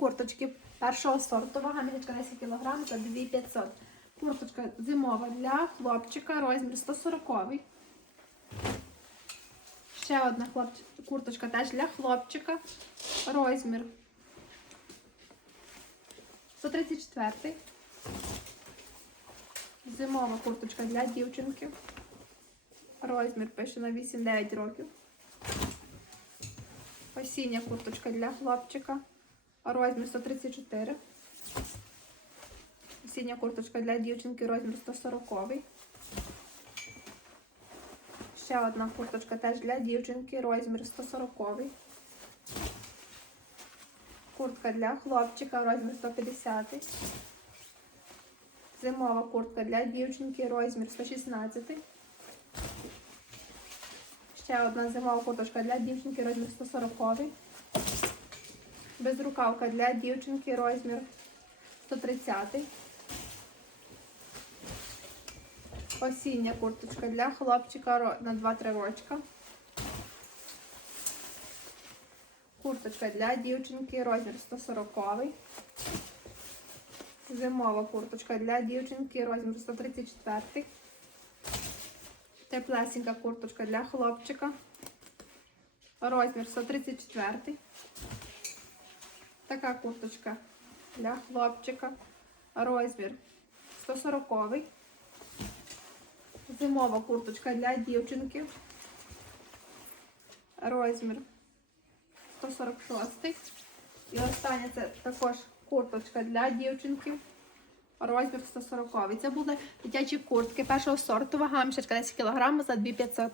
курточки першого сорту. Вага місячка 10 кг за 2500. Курточка зимова для хлопчика, розмір 140. Ще одна хлопч... курточка теж для хлопчика. Розмір 134. Зимова курточка для дівчинки. Розмір пише на 8-9 років. Осіння курточка для хлопчика. Розмір 134. Осіння курточка для дівчинки, розмір 140. Ще одна курточка теж для дівчинки, розмір 140. Куртка для хлопчика, розмір 150. Зимова куртка для дівчинки, розмір 116. Ще одна зимова курточка для дівчинки, розмір 140. Безрукавка для дівчинки, розмір 130. Осіння курточка для хлопчика на 2-3 рочка. Курточка для дівчинки, розмір 140. Зимова курточка для дівчинки, розмір 134. Теплесенька курточка для хлопчика. Розмір 134. Така курточка для хлопчика. Розмір 140. Зимова курточка для дівчинки. Розмір 146. І остання це також курточка для дівчинки. Розмір 140. Це були дитячі куртки першого сорту. Вага мішечка 10 кг за 2500.